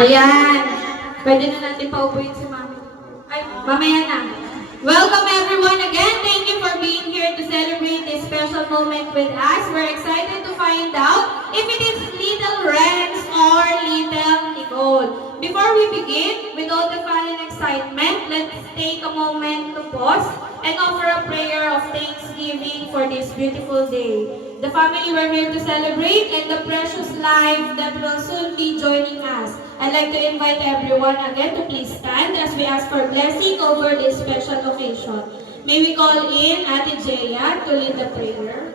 Ayan. Pwede na natin paupuin si Mami. Ay, mamaya na. Welcome everyone again. Thank you for being here to celebrate this special moment with us. We're excited to find out if it is Little Renz or Little Nicole. Before we begin, with all the fun and excitement, let's take a moment to pause and offer a prayer of thanksgiving for this beautiful day. The family we're here to celebrate and the precious life that will soon be joining us. I'd like to invite everyone again to please stand as we ask for blessing over this special occasion. May we call in Ate Jaya to lead the prayer.